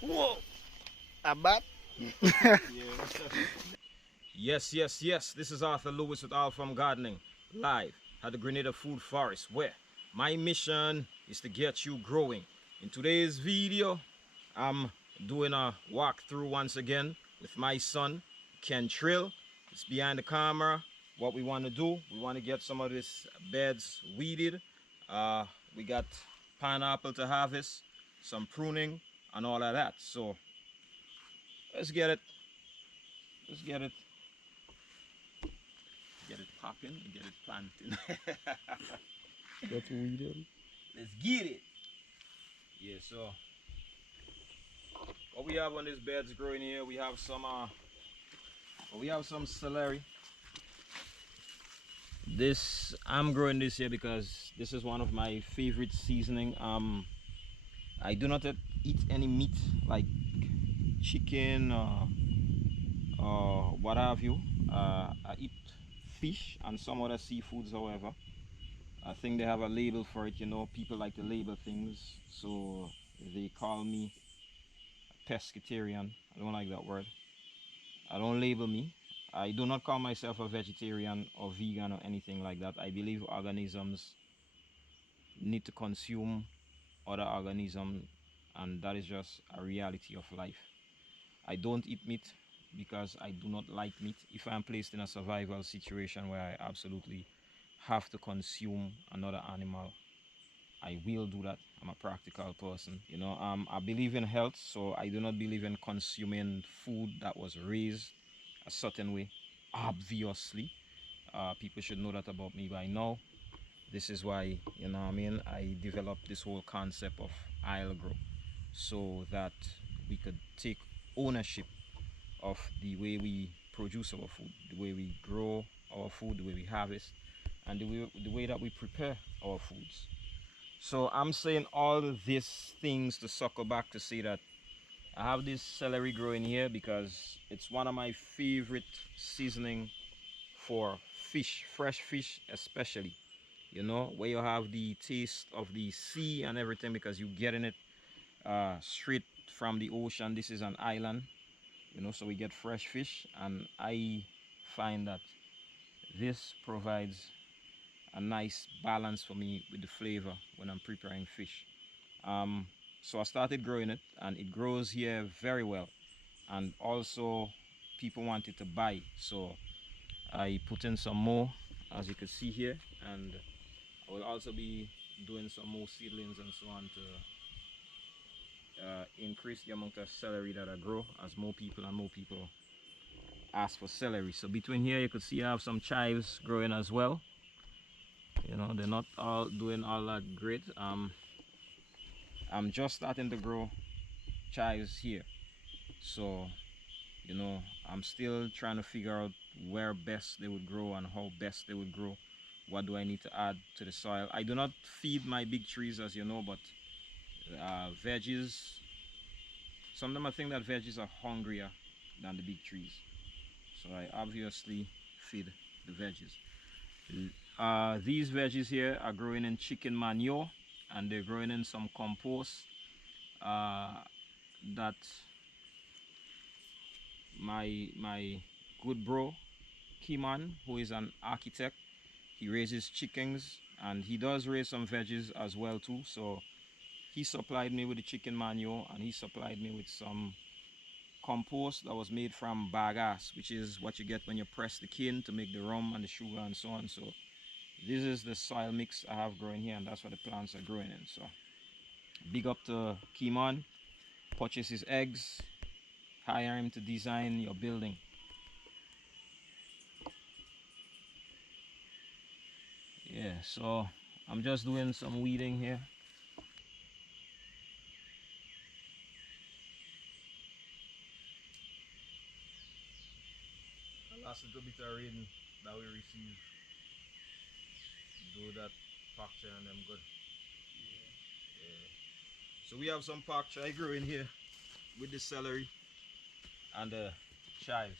Whoa! A bat? Yes, yes, yes. This is Arthur Lewis with All From Gardening, live at the Grenada Food Forest, where my mission is to get you growing. In today's video, I'm doing a walkthrough once again with my son, Ken Trill. It's behind the camera. What we want to do, we want to get some of these beds weeded. We got pineapple to harvest, some pruning, and all of that. So let's get it. Let's get it. Get it popping and get it planting. That's weeded. Let's get it. Yeah, so what we have on this beds growing here, we have some celery. This I'm growing this here because this is one of my favorite seasoning. I do not eat any meat like chicken or what have you. I eat fish and some other seafoods, however. I think they have a label for it, you know. People like to label things, so they call me pescatarian. I don't like that word. I don't label me. I do not call myself a vegetarian or vegan or anything like that. I believe organisms need to consume other organisms, and that is just a reality of life. I don't eat meat because I do not like meat. If I'm placed in a survival situation where I absolutely have to consume another animal, I will do that. I'm a practical person. You know, I believe in health, so I do not believe in consuming food that was raised a certain way. Obviously, people should know that about me by now. This is why, you know what I mean, I developed this whole concept of I'll grow so that we could take ownership of the way we produce our food, the way we grow our food, the way we harvest, and the way that we prepare our foods. So I'm saying all of these things to circle back to say that I have this celery growing here because it's one of my favorite seasoning for fish, fresh fish especially. You know, where you have the taste of the sea and everything because you're getting it straight from the ocean. This is an island, you know, so we get fresh fish, and I find that this provides a nice balance for me with the flavor when I'm preparing fish. Um, so I started growing it, and it grows here very well. And also, people wanted to buy, so I put in some more, as you can see here, and I will also be doing some more seedlings and so on to increase the amount of celery that I grow as more people and more people ask for celery. So between here, you could see I have some chives growing as well. You know, they're not all doing all that great. I'm just starting to grow chives here, so you know, I'm still trying to figure out where best they would grow and how best they would grow. What do I need to add to the soil? I do not feed my big trees, as you know, but veggies, sometimes I think that veggies are hungrier than the big trees, so I obviously feed the veggies. These veggies here are growing in chicken manure, and they're growing in some compost uh, that my good bro Kiman, who is an architect, he raises chickens and he does raise some veggies as well too. So he supplied me with the chicken manure, and he supplied me with some compost that was made from bagasse, which is what you get when you press the cane to make the rum and the sugar and so on. So this is the soil mix I have growing here, and that's what the plants are growing in. So big up to Kimon, purchase his eggs, hire him to design your building. Yeah, so I'm just doing some weeding here. The last little bit of rain that we receive, do that pak chai and them good. Yeah. So we have some pak chai growing here with the celery and the chives.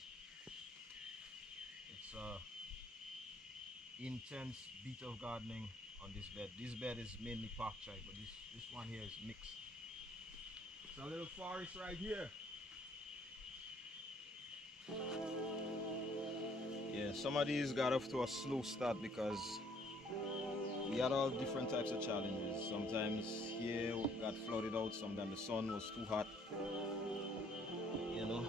It's intense bit of gardening on this bed. This bed is mainly pak chai, but this one here is mixed. It's a little forest right here. Yeah, some of these got off to a slow start because we had all different types of challenges. Sometimes here got flooded out, sometimes the sun was too hot, you know.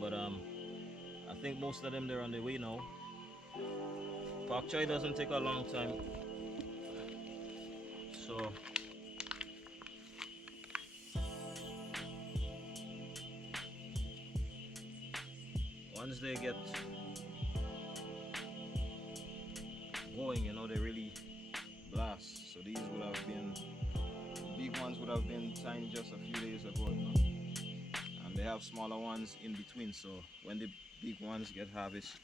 But I think most of them they're on their way now. Pak chai doesn't take a long time. So once they get going, you know, they really blast. So these would have been, big ones would have been tiny just a few days ago, you know. And they have smaller ones in between, so when the big ones get harvested,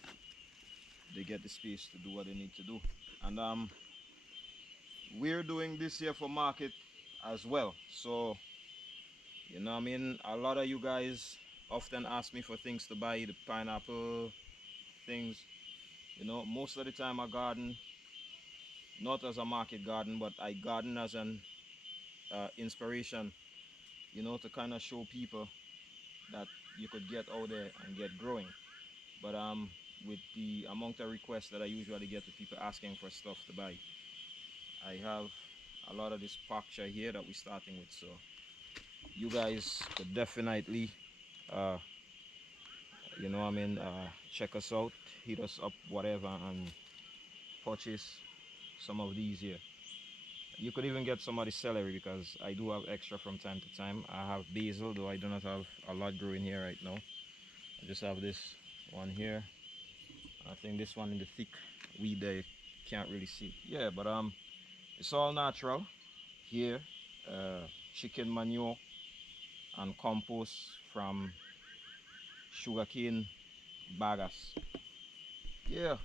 they get the space to do what they need to do. And we're doing this here for market as well. So, you know what I mean? A lot of you guys often ask me for things to buy, the pineapple things. You know, most of the time I garden, not as a market garden, but I garden as an inspiration, you know, to kind of show people that you could get out there and get growing. But with the amount of requests that I usually get with people asking for stuff to buy, I have a lot of this pak chai here that we're starting with. So you guys could definitely you know what I mean, check us out, hit us up, whatever, and purchase some of these here. You could even get some of the celery because I do have extra from time to time. I have basil, though I do not have a lot growing here right now. I just have this one here. I think this one in the thick weed there, you can't really see. Yeah, but it's all natural here. Chicken manure and compost from sugarcane baggers. Yeah,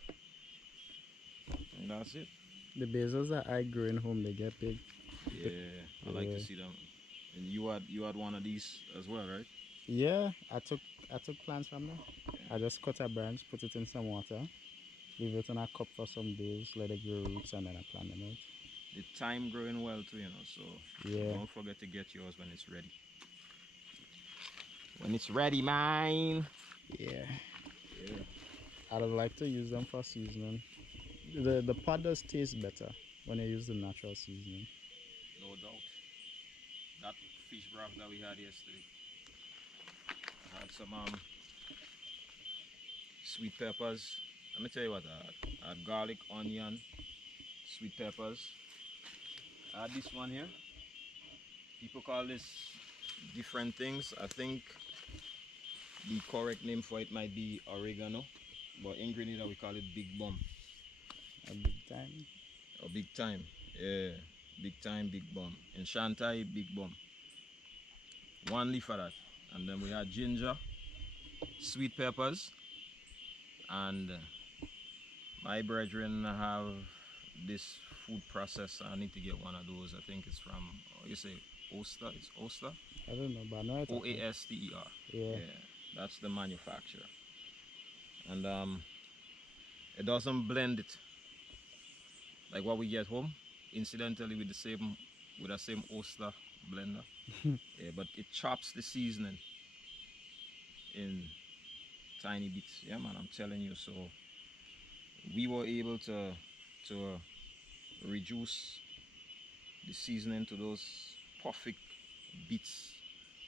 and that's it. The basils that I grow in home, they get big. Yeah, I like to see them. And you had one of these as well, right? Yeah, I took plants from there. I just cut a branch, put it in some water, leave it in a cup for some days, let it grow roots, and then I plant them out. The time growing well too, you know. So Yeah. don't forget to get yours when it's ready. When it's ready, mine. Yeah. Yeah, I'd like to use them for seasoning. The pot does taste better when you use the natural seasoning. no doubt. That fish broth that we had yesterday, I had some sweet peppers. Let me tell you what I had. I had garlic, onion, sweet peppers. I had this one here. People call this different things. I think the correct name for it might be oregano, but in Grenada we call it big bum A big time. or big time. Yeah, big time, big bum. In Shantai, big bum. One leaf of that, and then we had ginger, sweet peppers, and my brethren have this food processor. I need to get one of those. I think it's from, you say Oster? It's Oster? I don't know, but I know it's Oaster. Yeah. Yeah, that's the manufacturer. And it doesn't blend it like what we get home. Incidentally, with the same Oster blender. Yeah, but it chops the seasoning in tiny bits. Yeah, man, I'm telling you. So we were able to reduce the seasoning to those perfect bits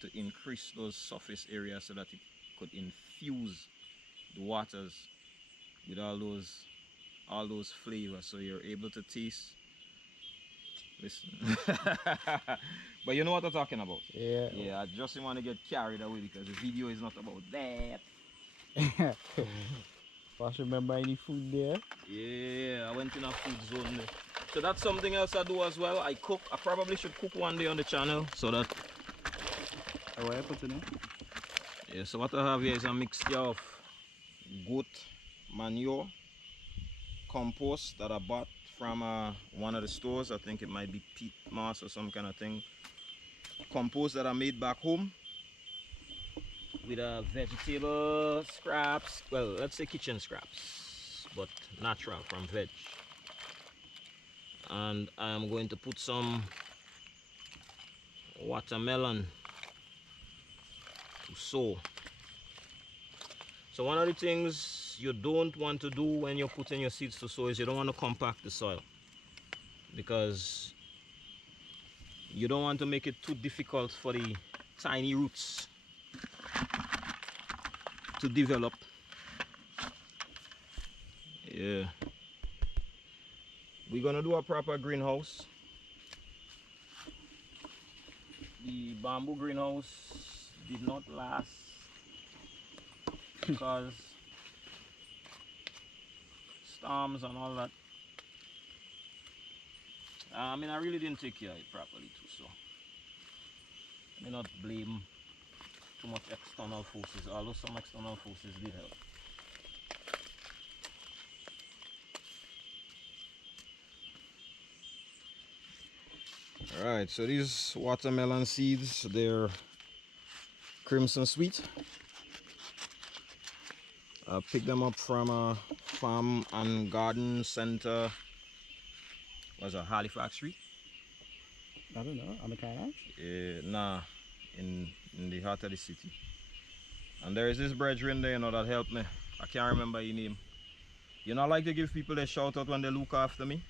to increase those surface areas so that it could infuse the waters with all those flavors, so you're able to taste. Listen. But you know what I'm talking about. Yeah. Yeah, I just didn't want to get carried away because the video is not about that. First, remember any food there? Yeah, I went in a food zone there. So that's something else I do as well. I cook. I probably should cook one day on the channel so that. Oh, what I put in it? Yeah, so what I have here is a mixture of goat manure, compost that I bought from one of the stores. I think it might be peat moss or some kind of thing. Compost that I made back home with vegetable scraps. Well, let's say kitchen scraps, but natural from veg. And I am going to put some watermelon to sow. So one of the things you don't want to do when you're putting your seeds to sow is you don't want to compact the soil, because you don't want to make it too difficult for the tiny roots to develop. Yeah, we're gonna do a proper greenhouse. The bamboo greenhouse did not last because storms and all that. I mean, I really didn't take care of it properly too, so I may not blame too much external forces, although some external forces did help. Alright, so these watermelon seeds, they're crimson sweet. I picked them up from a farm and garden center. Was a Halifax Street? I don't know, on the Carnage? Nah, in the heart of the city. And there is this brethren there, you know, that helped me. I can't remember his name. You know, I like to give people a shout out when they look after me,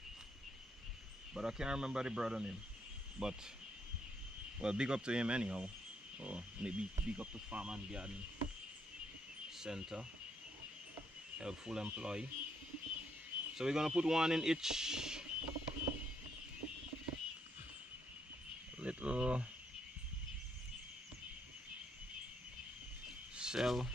but I can't remember the brother name. But well, big up to him anyhow, or maybe big up to Farm and Garden Center, helpful employee. So we're gonna put one in each little cell.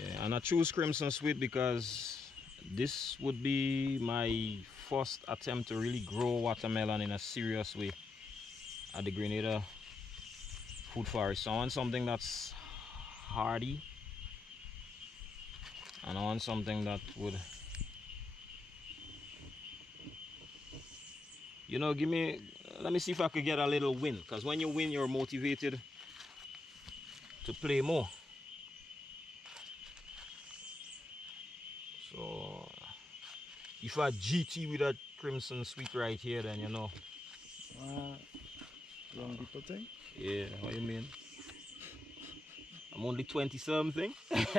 Yeah, and I choose Crimson Sweet because this would be my first attempt to really grow watermelon in a serious way at the Grenada food forest. So I want something that's hardy, and I want something that would, you know, let me see if I could get a little win, because when you win you're motivated to play more. So if I GT with that Crimson Sweet right here, then you know. Young people thing? Yeah, what you mean? I'm only 20 something. If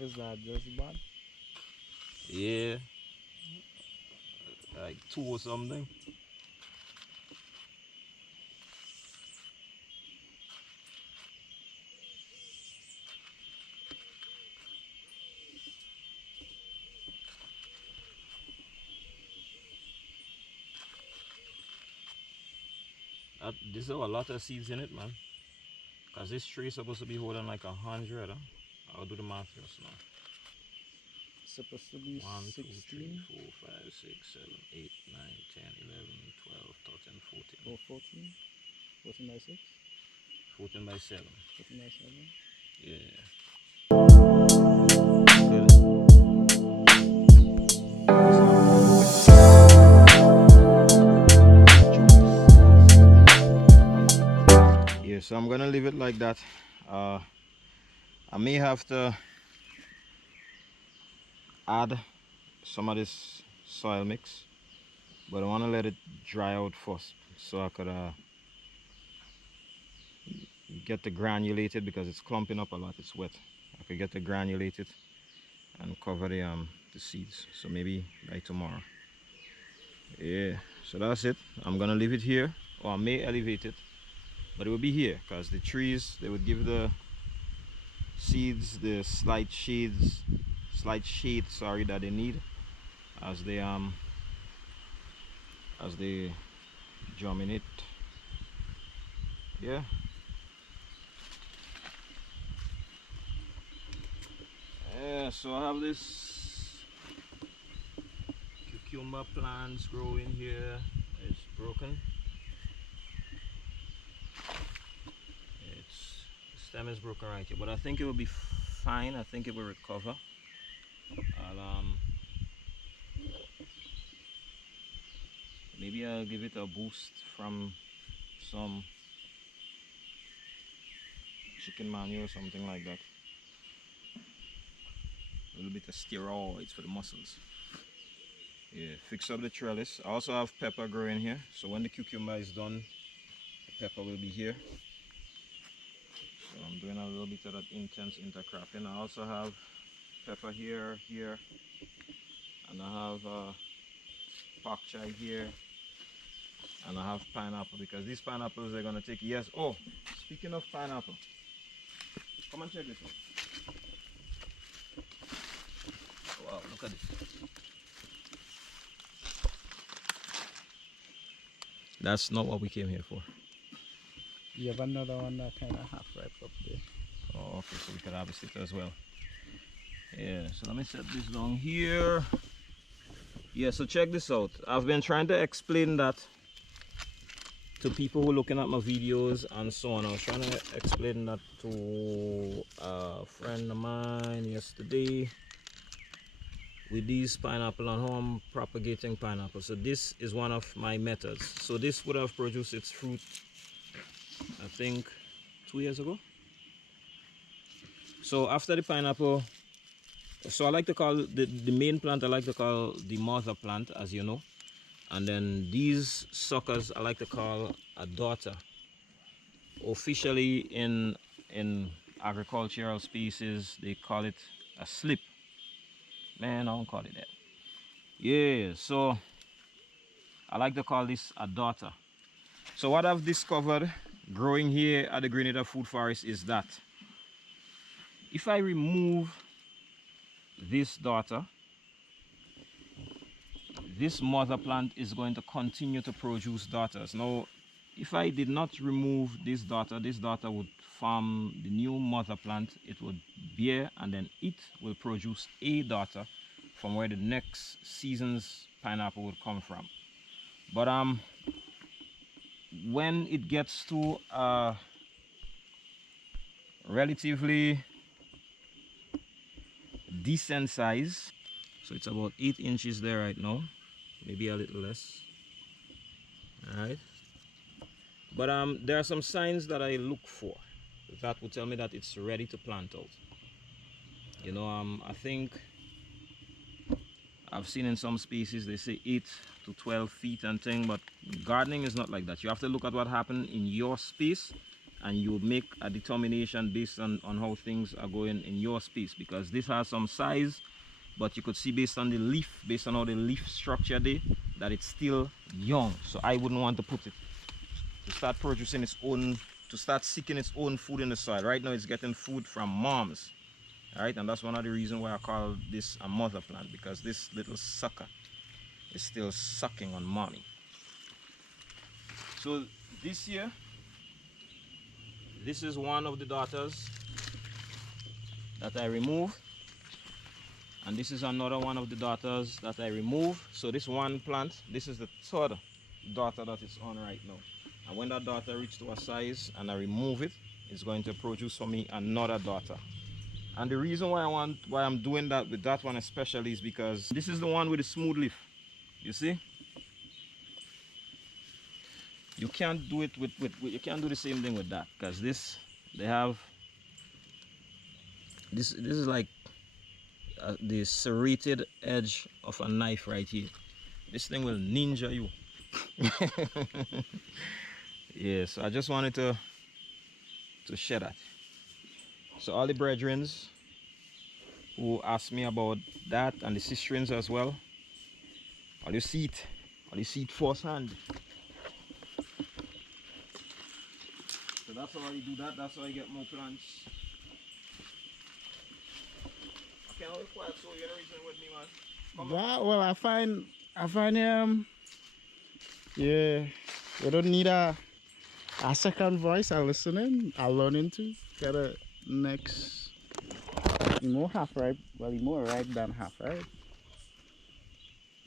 it's not just bad. Yeah, like 2 or something. There's a lot of seeds in it, man. Because this tree is supposed to be holding like 100. Huh? I'll do the math just now. Supposed to be 1, 2, 3, 16 4, 5, 6, 7, 8, 9, 10, 11, 12, 13, 14. or 14? 14 by 6? 14 by 7. 14 by 7? Yeah. Good. Yeah, so I'm gonna leave it like that. I may have to add some of this soil mix, but I want to let it dry out first so I could get the granulated, because it's clumping up a lot, it's wet. I could get the granulated and cover the seeds, so maybe by tomorrow. Yeah, so that's it. I'm gonna leave it here, or I may elevate it, but it will be here because the trees, they would give the seeds the slight shade, sorry, that they need as they germinate. Yeah. Yeah, so I have this cucumber plants growing here. It's broken. The stem is broken right here, but I think it will be fine. I think it will recover. Maybe I'll give it a boost from some chicken manure or something like that. A little bit of steroids for the muscles. Yeah, fix up the trellis. I also have pepper growing here. So when the cucumber is done, the pepper will be here. So I'm doing a little bit of that intense intercropping. I also have pepper here, and I have pak chai here, and I have pineapple because these pineapples are gonna take years. Oh, speaking of pineapple, come and check this out. Wow, look at this. That's not what we came here for. You have another one that kind of half ripe up there. Oh, okay, so we could harvest it as well. Yeah, so let me set this down here. Yeah, so check this out. I've been trying to explain that to people who are looking at my videos and so on. I was trying to explain that to a friend of mine yesterday with these pineapple and how I'm propagating pineapple. So this is one of my methods. So this would have produced its fruit, I think, 2 years ago. So after the pineapple, so I like to call the main plant, I like to call the mother plant, as you know. And then these suckers I like to call a daughter. Officially in agricultural species they call it a slip. Man, I don't call it that. Yeah, so I like to call this a daughter. So what I've discovered growing here at the Grenada Food Forest is that if I remove this daughter, this mother plant is going to continue to produce daughters. Now, if I did not remove this daughter would form the new mother plant. It would bear, and then it will produce a daughter from where the next season's pineapple would come from. But when it gets to relatively decent size, so it's about 8 inches there right now, maybe a little less. All right. But there are some signs that I look for that will tell me that it's ready to plant out. You know, I think I've seen in some species they say 8 to 12 feet and thing, but gardening is not like that. You have to look at what happened in your space and you make a determination based on how things are going in your space, because this has some size, but you could see based on the leaf, based on how the leaf structure there, that it's still young. So I wouldn't want to put it to start producing its own, to start seeking its own food in the soil. Right now it's getting food from moms. All right, and that's one of the reasons why I call this a mother plant, because this little sucker is still sucking on mommy. So this year, this is one of the daughters that I remove, and this is another one of the daughters that I remove. So this one plant, this is the third daughter that is on right now. And when that daughter reaches to a size and I remove it, it's going to produce for me another daughter. And the reason why I'm doing that with that one especially is because this is the one with the smooth leaf. You see? You can't do it with you can't do the same thing with that, because this, they have this is like the serrated edge of a knife right here. This thing will ninja you. Yeah, so I just wanted to share that. So all the brethrens who asked me about that, and the sisterins as well, all you see it firsthand. So that's how you do that, that's how you get more plants. I can't be quiet, so you're reason with me, man. Come on. Well, I find yeah, you don't need a second voice. I listening, I learning to get a next more half ripe. Well, more ripe than half ripe.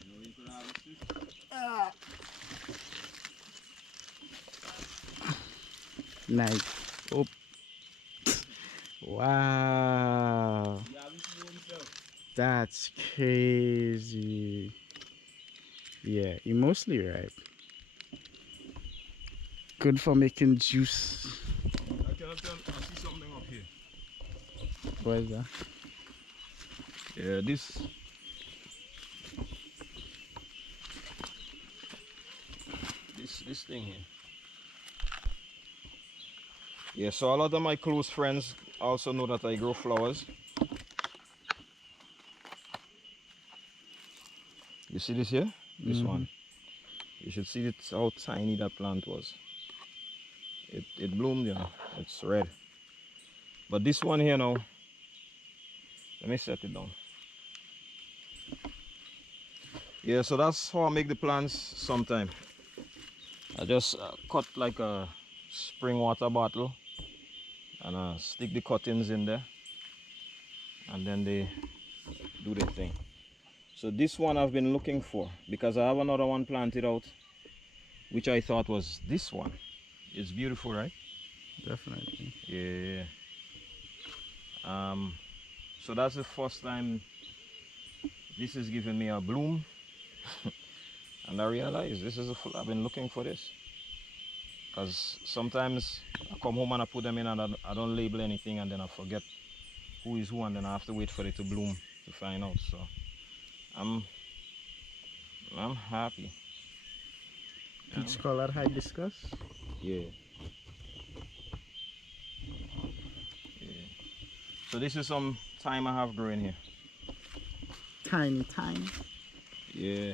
You know, you could have this. Nice. Oh. Wow. That's crazy. Yeah, you're mostly ripe. Good for making juice. I cannot tell, I see something up here. What is that? Yeah, this. this thing here. Yeah, so a lot of my close friends also know that I grow flowers. You see this here? This one. You should see it, how tiny that plant was. It bloomed, you know. It's red. But this one here now, let me set it down. Yeah, so that's how I make the plants sometime. I just cut like a spring water bottle and stick the cuttings in there, and then they do their thing. So this one I've been looking for because I have another one planted out, which I thought was this one. It's beautiful, right? Definitely. Yeah. So that's the first time this is giving me a bloom, and I realize this is I've been looking for this. Because sometimes I come home and I put them in and I don't label anything, and then I forget who is who, and then I have to wait for it to bloom to find out. So I'm happy. Peach colored hibiscus. Yeah. So this is some thyme I have growing here. Tiny. Yeah.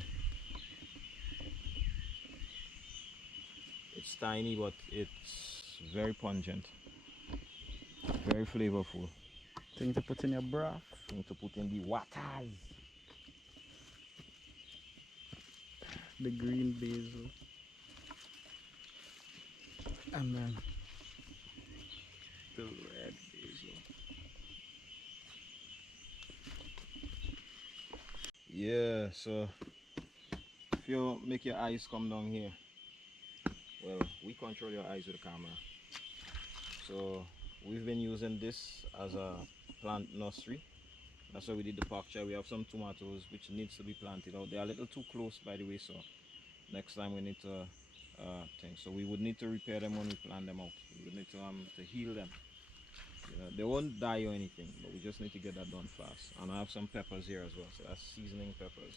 It's tiny, but it's very pungent. Very flavorful. Thing to put in your broth. Thing to put in the waters. The green basil. And then the red basil. Yeah, so if you make your eyes come down here, well, we control your eyes with the camera. So we've been using this as a plant nursery. That's why we did the park chair. We have some tomatoes which needs to be planted out. They are a little too close, by the way, so next time we need to think. So we would need to repair them when we plant them out. We would need to heal them. You know, they won't die or anything, but we just need to get that done fast. And I have some peppers here as well, so that's seasoning peppers.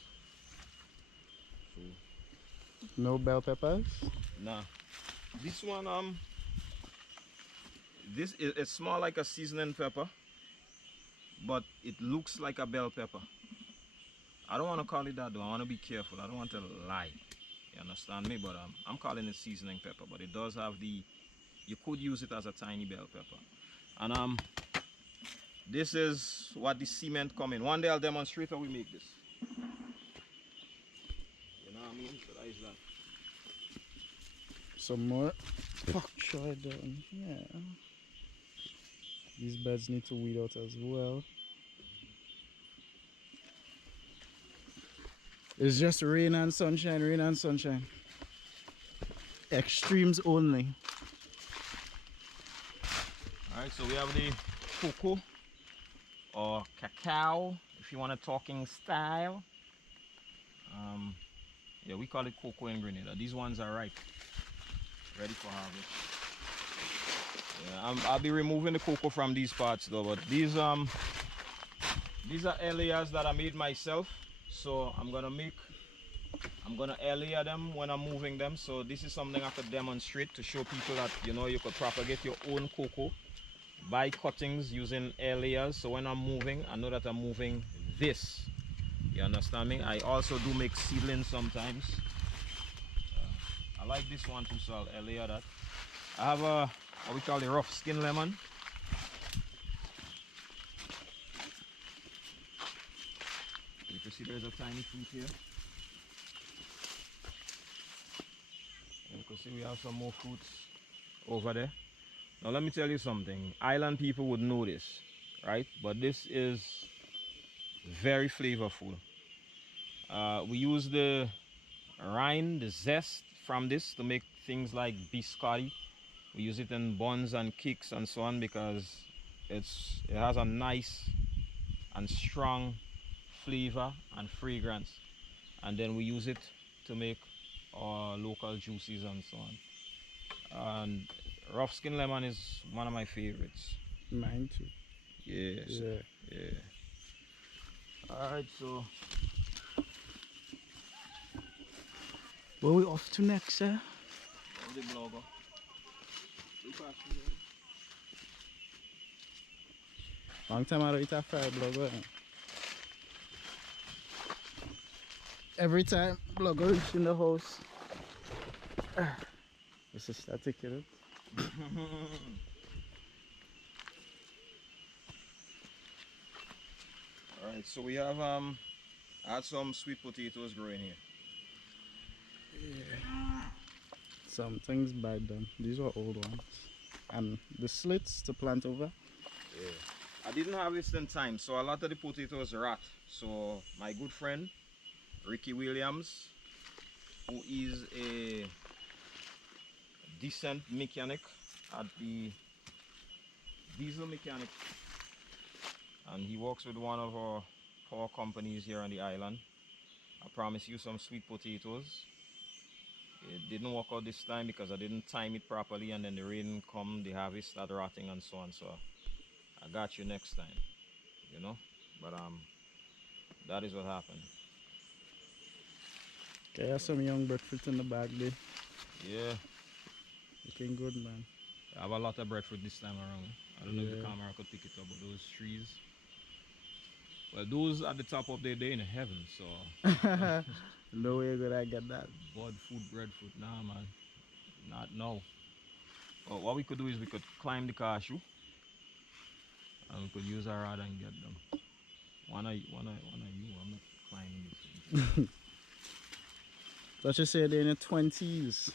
So, no bell peppers? nah. This one it's more like a seasoning pepper, but it looks like a bell pepper. I don't want to call it that though. I want to be careful. I don't want to lie. You understand me? But I'm calling it seasoning pepper. But it does have you could use it as a tiny bell pepper. And this is what the cement come in. One day I'll demonstrate how we make this. You know what I mean? So that is that. Some more pak choy down here. These beds need to weed out as well. It's just rain and sunshine, rain and sunshine. Extremes only. Alright, so we have the cocoa or cacao, if you want a talking style. Yeah, we call it cocoa in Grenada. These ones are ripe, ready for harvest. Yeah, I'll be removing the cocoa from these parts though, but these are layers that I made myself. So I'm gonna layer them when I'm moving them. So this is something I could demonstrate to show people that you could propagate your own cocoa by cuttings using air layers. So when I'm moving, I know that I'm moving this. You understand me? I also do make seedlings sometimes. I like this one too, so I'll layer that. I have what we call the rough skin lemon. You can see there's a tiny fruit here. And you can see we have some more fruits over there. Now let me tell you something. Island people would know this, right? But this is very flavorful. We use the rind, the zest from this to make things like biscotti. We use it in buns and cakes and so on because it has a nice and strong flavor and fragrance. And then we use it to make our local juices and so on. And rough skin lemon is one of my favorites. Mine too. Yes. Yeah. Yeah. Alright, so Where we off to next, sir? the blogger. Long time I don't eat a fried blogger. Every time blogger reach in the house, this is static, you know? Alright, so we have had some sweet potatoes growing here. Some things bite them. These were old ones. And the slits to plant over. Yeah. I didn't harvest in time, so a lot of the potatoes rot. So my good friend Ricky Williams, who is a decent mechanic at the diesel mechanic, and he works with one of our power companies here on the island. I promise you some sweet potatoes. It didn't work out this time because I didn't time it properly, and then the rain come, the harvest started rotting and so on. So I got you next time, you know. But that is what happened. Okay, have some young breadfruit in the bag there. Yeah, Looking good, man. I have a lot of breadfruit this time around. I don't know if the Yeah. camera could pick it up, but those trees. Well, those at the top of their day in heaven, so No way could I get that. bud food, breadfruit, nah man. Not now. Well, what we could do is we could climb the cashew and we could use our rod and get them. One of you, I'm not climbing this thing. Let's just say they're in your 20s.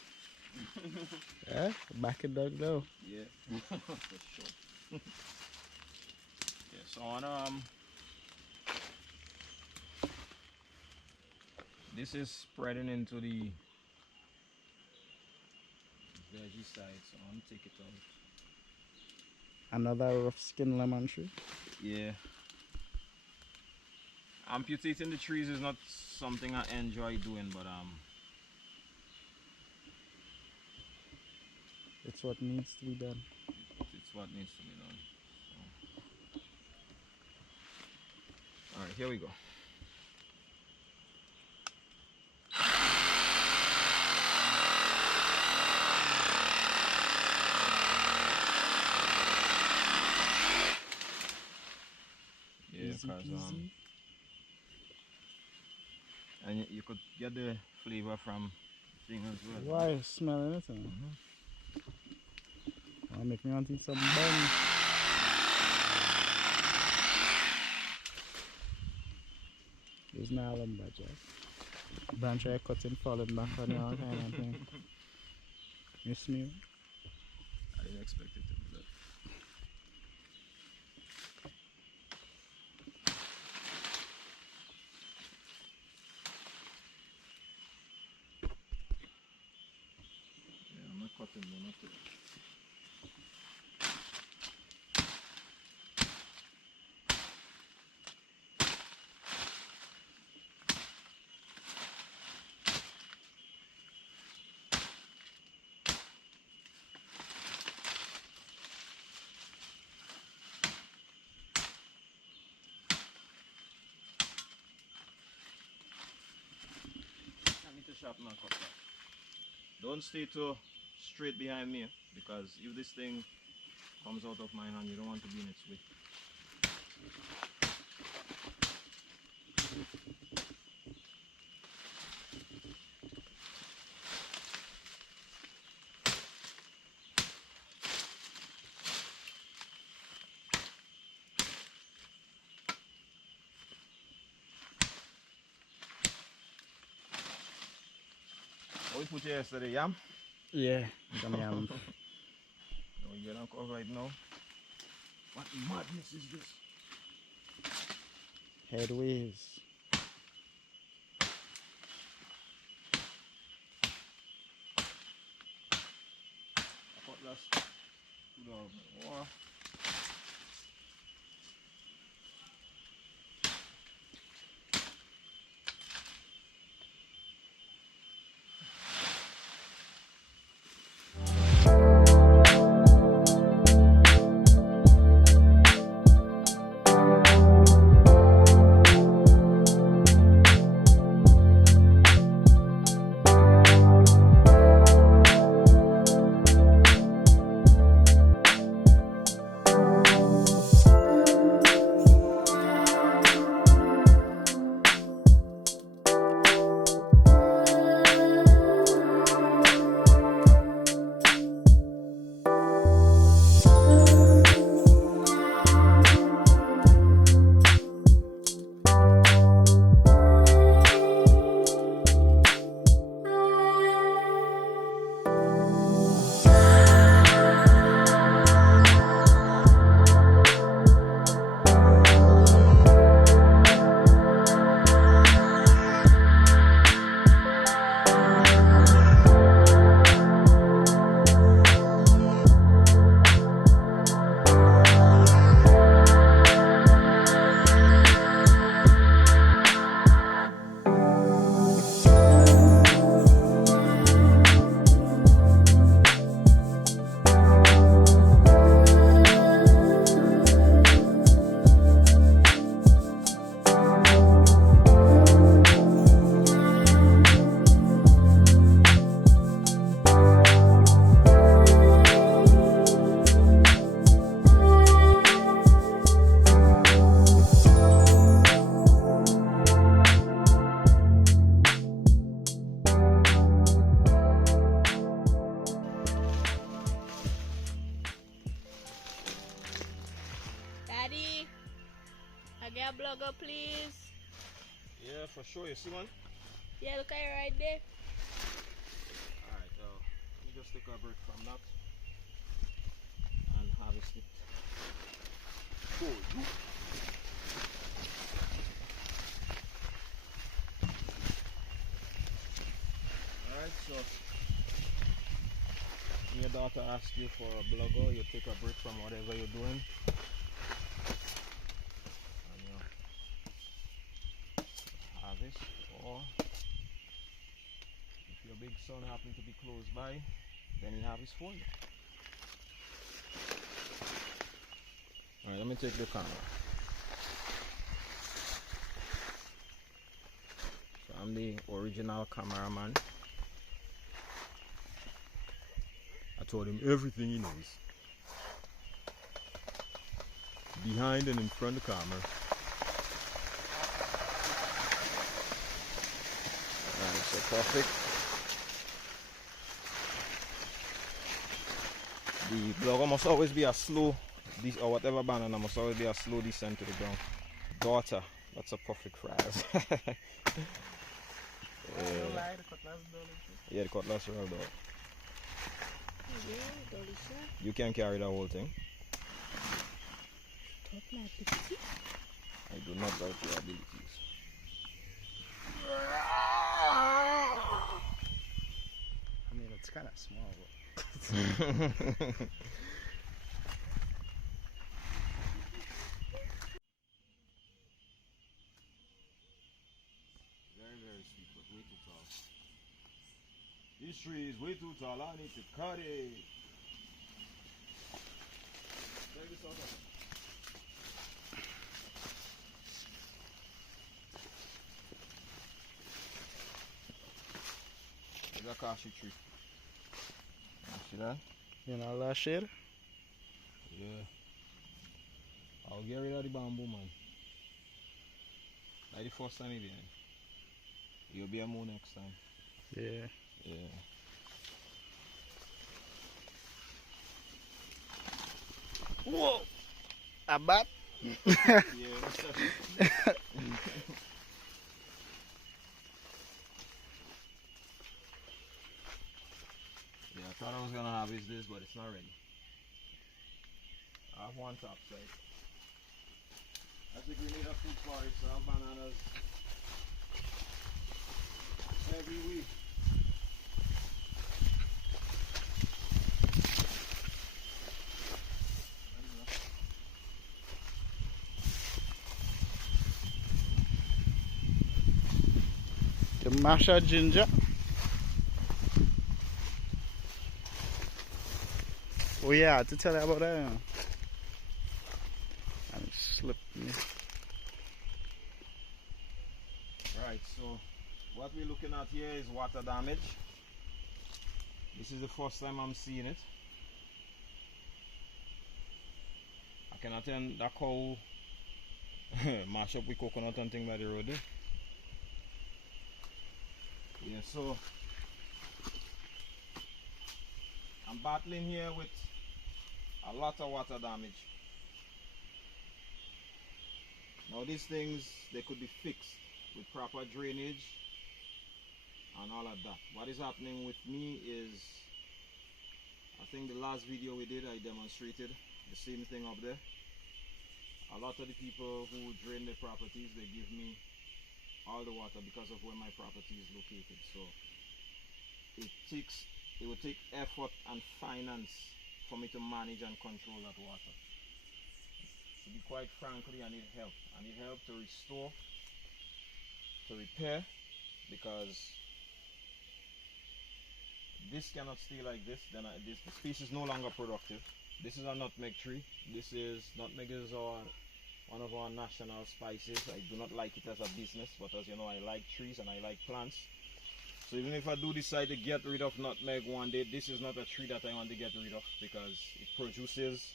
Yeah? Back it dog though. Yeah, for sure. Yeah, so on this is spreading into the veggie side, so I'm gonna take it out. Another rough skin lemon tree. Yeah. Amputating the trees is not something I enjoy doing, but It's what needs to be done. it's what needs to be done. So. All right, here we go. Yeah, Easy because peasy. and you could get the flavor from the thing as well. Why smell anything? Make me want to eat some bun. There's no alum budget. Branch I cutting falling back on you, all kind of thing. You smell? I didn't expect it to be that. Yeah, I'm not cutting one of it. I need to sharpen my cut back. Don't stay too straight behind me, because if this thing comes out of my hand, you don't want to be in its way. What we put here yesterday, yam? Yeah, some yam. No, you don't cover right now. What madness is this? Headways. Cutlass. Wow. blogger, please. Yeah, for sure. You see one? Yeah, look at it right there. Alright, let me just take a break from that and harvest it for you. Alright, so when your daughter asks you for a blogger, you take a break from whatever you're doing. And you harvest, or if your big son happens to be close by, then he harvests for you. Alright, let me take the camera. So I'm the original cameraman. I told him everything he knows. Behind and in front of the camera. Alright, so perfect. The blogger must always be a slow, or whatever banana must always be a slow descent to the ground. Daughter, that's a perfect phrase. Yeah, the cutlass rolled out. You can carry the whole thing. I do not doubt your abilities. I mean, it's kind of small. Very, very sweet, but way too tall. This tree is way too tall. I need to cut it. Take this out. It's a cashew tree. You see that? You know, last shade? Yeah. I'll get rid of the bamboo, man. Like the first time you be in. You'll be a more next time. Yeah. Yeah. Whoa! A bat? Yeah. Yeah, I thought I was gonna harvest this, but it's not ready. I have one top side. That's the Grenada food forest. I have bananas every week. The mashed ginger. Oh yeah, to tell you about that. And it slipped me. Right, so what we're looking at here is water damage. This is the first time I'm seeing it. I can attend that cow mash up with coconut and thing by the road. Yeah, so I'm battling here with a lot of water damage. Now these things, they could be fixed with proper drainage and all of that. What is happening with me is, I think the last video we did, I demonstrated the same thing up there. A lot of the people who drain their properties, they give me all the water because of where my property is located. So it will take effort and finance for me to manage and control that water. To be quite frankly, I need help. I need help to restore, to repair, because this cannot stay like this. Then the space is no longer productive. This is a nutmeg tree. Nutmeg is one of our national spices. I do not like it as a business, but as you know, I like trees and I like plants. So even if I do decide to get rid of nutmeg one day, this is not a tree that I want to get rid of, because it produces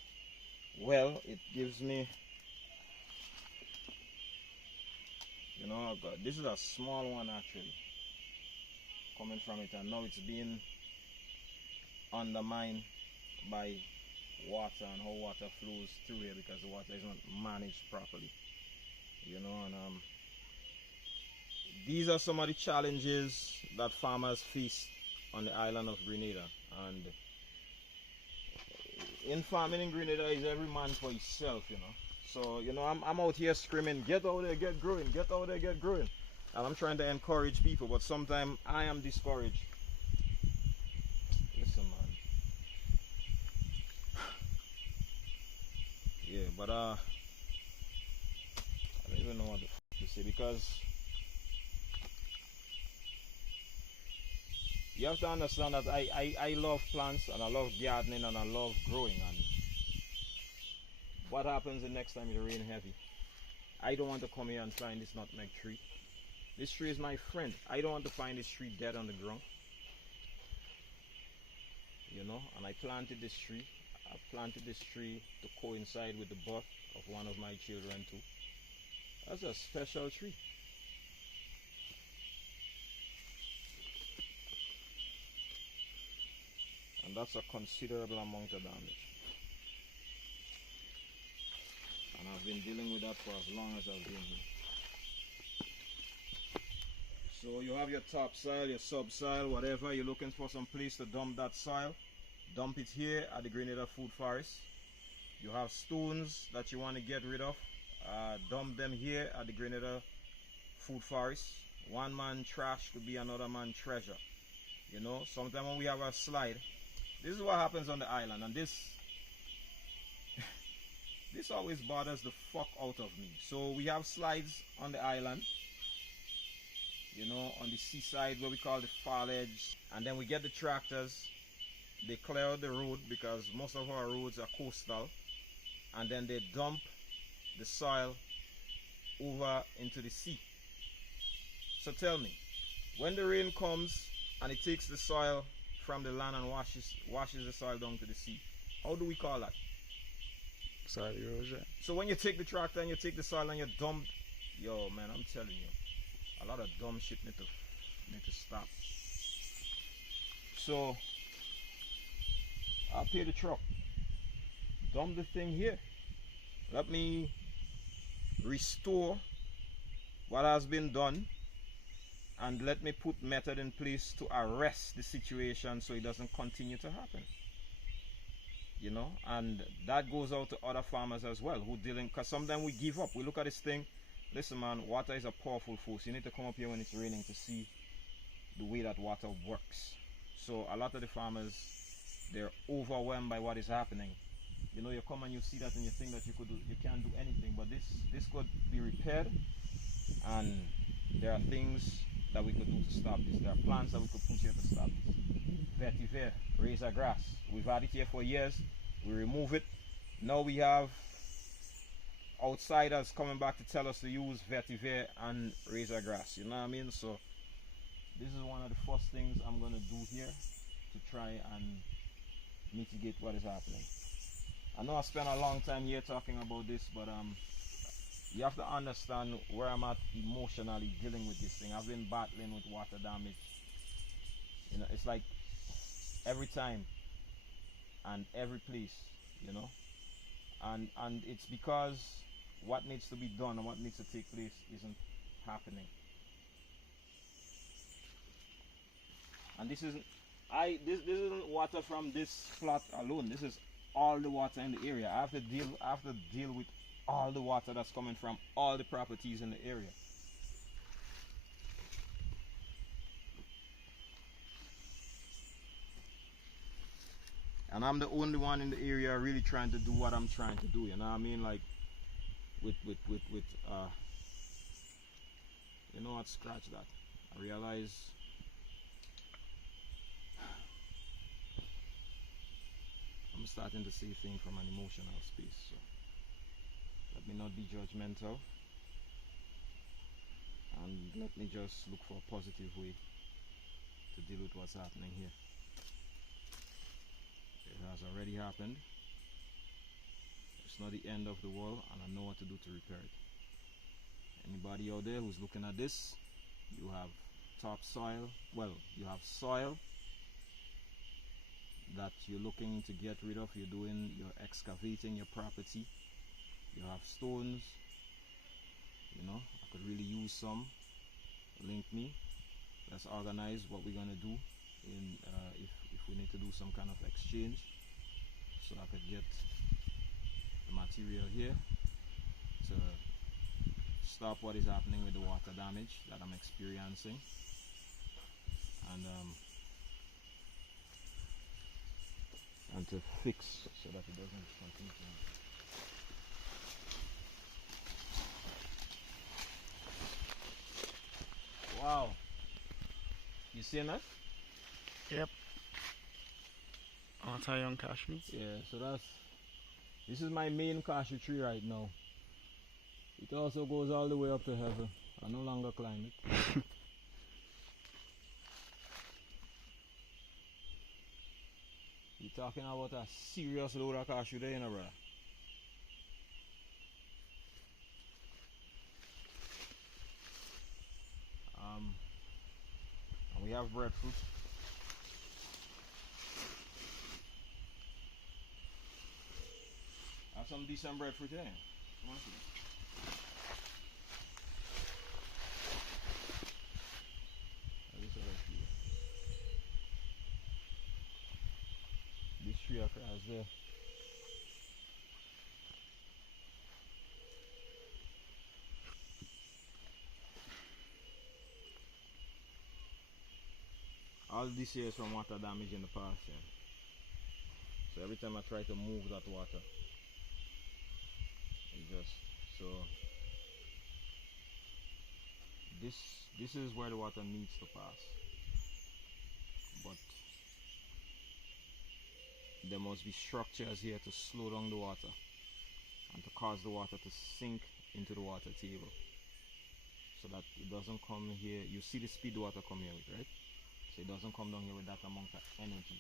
well. It gives me, you know, this is a small one actually coming from it, and now it's being undermined by water and how water flows through here because the water is not managed properly. you know, and these are some of the challenges that farmers face on the island of Grenada. And in farming in Grenada is every man for himself, you know. So, you know, I'm out here screaming, get out there, get growing, get out there, get growing. And I'm trying to encourage people, but sometimes I am discouraged. Listen, man. Yeah, but I don't even know what the f to say, because you have to understand that I love plants and I love gardening and I love growing. And what happens the next time it rain heavy? I don't want to come here and find this nutmeg tree. This tree is my friend. I don't want to find this tree dead on the ground. You know, and I planted this tree. I planted this tree to coincide with the birth of one of my children too. That's a special tree. And that's a considerable amount of damage. And I've been dealing with that for as long as I've been here. So you have your topsoil, your subsoil, whatever. You're looking for some place to dump that soil. Dump it here at the Grenada Food Forest. You have stones that you want to get rid of. Dump them here at the Grenada Food Forest. One man trash could be another man treasure. You know, sometimes when we have a slide, this is what happens on the island, and this this always bothers the fuck out of me. So we have slides on the island, you know, on the seaside where we call the far edge, and then we get the tractors. They clear out the road because most of our roads are coastal, and then they dump the soil over into the sea. So tell me, when the rain comes and it takes the soil from the land and washes the soil down to the sea, how do we call that? Soil erosion. So when you take the tractor and you take the soil and you dump, yo man, I'm telling you, a lot of dumb shit need to stop. So I'll pay the truck, dump the thing here. Let me restore what has been done, and let me put method in place to arrest the situation so it doesn't continue to happen. You know, and that goes out to other farmers as well who dealing, because sometimes we give up. We look at this thing, listen man, water is a powerful force. You need to come up here when it's raining to see the way that water works. So a lot of the farmers, they're overwhelmed by what is happening. You know, you come and you see that and you think that you can't do anything, but this could be repaired, and there are things that we could do to stop this. There are plants that we could put here to stop this. Vetiver, razor grass. We've had it here for years. We remove it. Now we have outsiders coming back to tell us to use vetiver and razor grass. You know what I mean? So this is one of the first things I'm gonna do here to try and mitigate what is happening. I know I spent a long time here talking about this, but you have to understand where I'm at emotionally dealing with this thing. I've been battling with water damage. You know, it's like every time and every place, you know. And it's because what needs to be done and what needs to take place isn't happening. And this isn't water from this plot alone. This is all the water in the area. I have to deal with all the water that's coming from all the properties in the area. And I'm the only one in the area really trying to do what I'm trying to do, you know what I mean? Like with you know what, scratch that. I realize I'm starting to see things from an emotional space, so let me not be judgmental, and let me just look for a positive way to deal with what's happening here. It has already happened. It's not the end of the world, and I know what to do to repair it. Anybody out there who's looking at this, you have topsoil, well, you have soil that you're looking to get rid of, you're excavating your property, you have stones, you know, I could really use some, link me. Let's organize what we're gonna do in if we need to do some kind of exchange, so I could get the material here to stop what is happening with the water damage that I'm experiencing, and to fix so that it doesn't continue to. Wow, you seeing that? Yep. Anti-young cashmere. Yeah, so this is my main cashew tree right now. It also goes all the way up to heaven. I no longer climb it. You're talking about a serious load of cashew there, you know, brother. And we have breadfruit. Have some decent breadfruit there. Come on, see. This tree across there. All this here is from water damage in the past, yeah. So every time I try to move that water, it just so this is where the water needs to pass. But there must be structures here to slow down the water and to cause the water to sink into the water table, so that it doesn't come here. You see the speed the water come here with, right? So it doesn't come down here with that amount of energy.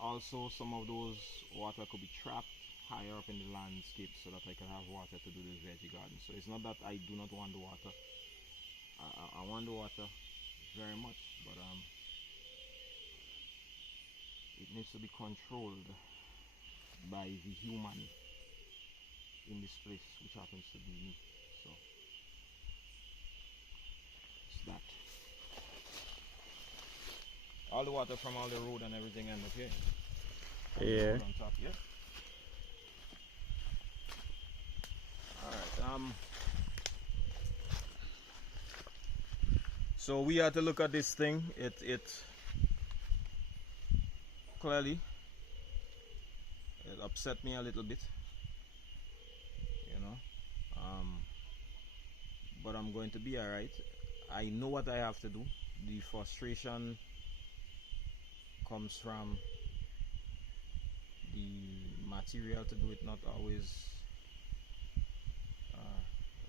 Also, some of those water could be trapped higher up in the landscape so that I can have water to do the veggie garden. So it's not that I do not want the water. I want the water very much, but it needs to be controlled by the human in this place, which happens to be me. So it's that. All the water from all the road and everything end up here. Yeah. On top, yeah. Alright, so we had to look at this thing. It clearly it upset me a little bit, you know. But I'm going to be alright. I know what I have to do. The frustration comes from the material to do it not always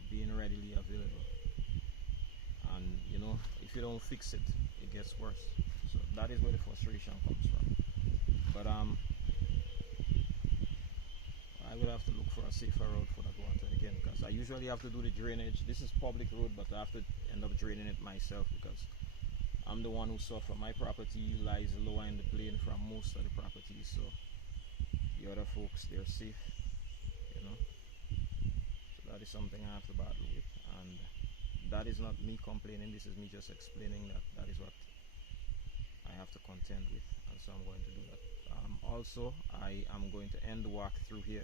being readily available, and you know, if you don't fix it, it gets worse. So that is where the frustration comes from. But I will have to look for a safer road for that water again, because I usually have to do the drainage. This is public road, but I have to end up draining it myself because I'm the one who suffer. My property lies lower in the plain from most of the properties, so the other folks, they're safe, you know. So that is something I have to battle with, and that is not me complaining. This is me just explaining that that is what I have to contend with, and so I'm going to do that. Also, I am going to end the walk through here.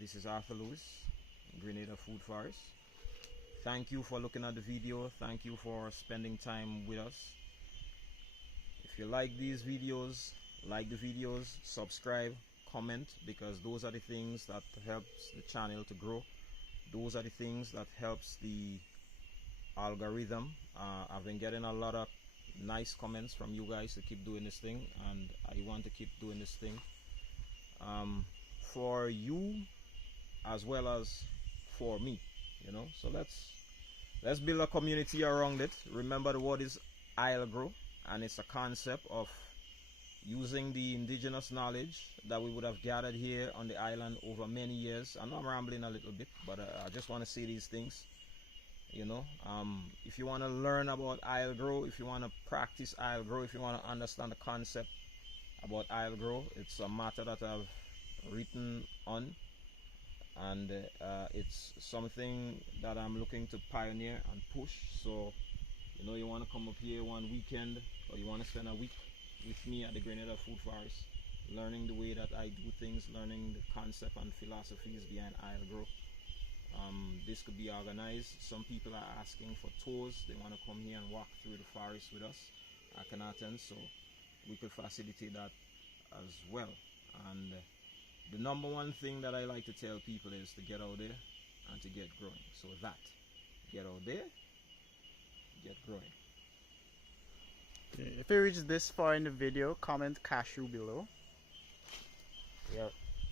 This is Arthur Lewis, Grenada Food Forest. Thank you for looking at the video. Thank you for spending time with us. If you like these videos, like the videos, subscribe, comment, because those are the things that helps the channel to grow. Those are the things that helps the algorithm. I've been getting a lot of nice comments from you guys to keep doing this thing, and I want to keep doing this thing for you as well as for me, you know. So let's build a community around it. Remember, the word is I'll grow, and it's a concept of using the indigenous knowledge that we would have gathered here on the island over many years. I know I'm rambling a little bit, but I just want to say these things, you know. If you want to learn about I'll grow, if you want to practice I'll grow, if you want to understand the concept about I'll grow, it's a matter that I've written on, and it's something that I'm looking to pioneer and push. So you know, you want to come up here one weekend, or you want to spend a week with me at the Grenada Food Forest, learning the way that I do things, learning the concept and philosophies behind Isle Grow. This could be organized. Some people are asking for tours. They want to come here and walk through the forest with us at Canatan, so we could facilitate that as well. And the number one thing that I like to tell people is to get out there and to get growing. So get out there, get growing. If you reach this far in the video, comment cashew below. Yeah.